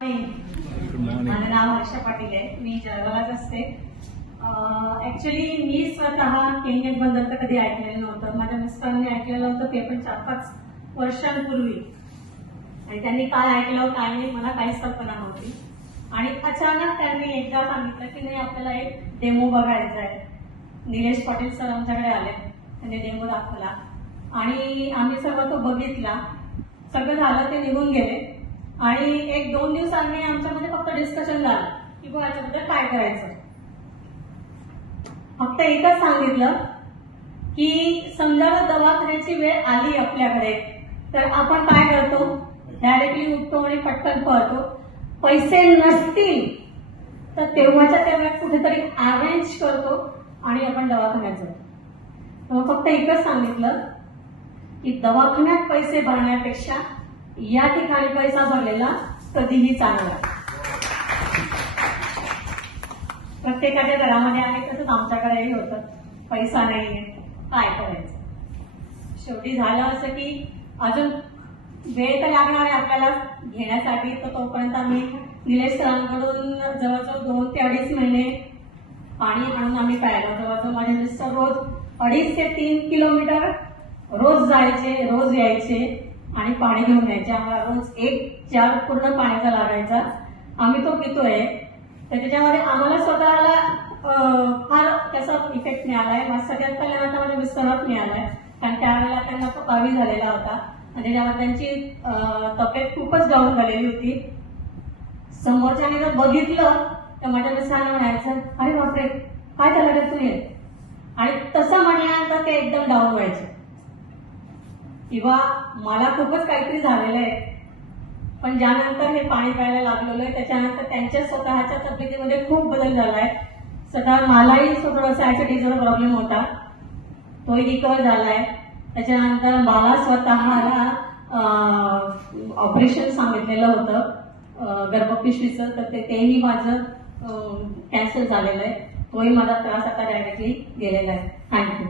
माझं नाव हर्षा पाटील आहे. मी जळगावात असते. ऍक्च्युली मी स्वतः केंगेट बद्दल तर कधी ऐकलेलं नव्हतं. माझ्या मिस्टरांनी ऐकलेलं होतं ते पण 4-5 वर्षांपूर्वी, आणि त्यांनी काय ऐकलं काय नाही मला काहीच कल्पना नव्हती. आणि अचानक त्यांनी एकदा सांगितलं की नाही आपल्याला एक डेमो बघायचा आहे. निलेश पाटील सर आमच्याकडे आले, त्यांनी डेमो दाखवला आणि आम्ही सर्व तो बघितला. सगळं झालं, ते निघून गेले आणि 1-2 दिवसांनी आमच्यामध्ये फक्त डिस्कशन झालं की बुवा याच्याबद्दल काय करायचं. फक्त एकच सांगितलं की समजा दवाखान्याची वेळ आली आपल्याकडे तर आपण काय करतो, डायरेक्टली उठतो आणि पटकन पळतो. पैसे नसतील तर तेव्हाच्या तेव्हा कुठेतरी अरेंज करतो आणि आपण दवाखान्यात जातो. फक्त एकच सांगितलं की दवाखान्यात पैसे भरण्यापेक्षा या ठिकाणी पैसा भरलेला कधीही चांगला. प्रत्येकाच्या घरामध्ये आहे तसंच आमच्याकडेही होतं. पैसा नाहीये, काय करायचं. शेवटी झालं असं की अजून वेळ तर लागणार आहे आपल्याला घेण्यासाठी, तर तोपर्यंत आम्ही निलेश सरांकडून जवळजवळ 2 ते 2.5 महिने पाणी आणून आम्ही प्यायला. जवळजवळ माझे मिस्टर रोज 2.5 ते 3 किलोमीटर रोज जायचे, रोज यायचे आणि पाणी घेऊन यायचे. आम्हाला रोज 1 जार पूर्ण पाण्याचा लागायचा. आम्ही तो पितोय, तर त्याच्यामध्ये आम्हाला स्वतःला फार त्याचा इफेक्ट मिळालाय. सगळ्यात पहिल्यांदा माझ्या मिस्टरांना मिळालाय, कारण त्यावेळेला त्यांना तो कावी झालेला होता आणि त्याच्यामध्ये त्यांची तब्येत खूपच डाऊन झालेली होती. समोरच्याने जर बघितलं तर माझ्या मिस्टरांना म्हणायचं अरे बापरे काय झालं तू हे, आणि तसं म्हणल्यानंतर ते एकदम डाऊन व्हायचे किंवा मला खूपच काहीतरी झालेलं आहे. पण ज्यानंतर हे पाणी प्यायला लागलेलं आहे त्याच्यानंतर त्यांच्या स्वतःच्या तब्येतीमध्ये खूप बदल झालाय. स्वतः मलाही थोडासा ऍसिडिटीचा प्रॉब्लेम होता, तोही रिकवर झालाय. त्याच्यानंतर मला स्वतःला ऑपरेशन सांगितलेलं होतं गर्भपिशवीचं, तर तेही माझं कॅन्सल झालेलं आहे. तोही माझा त्रास आता डायरेक्टली गेलेला आहे. थँक्यू.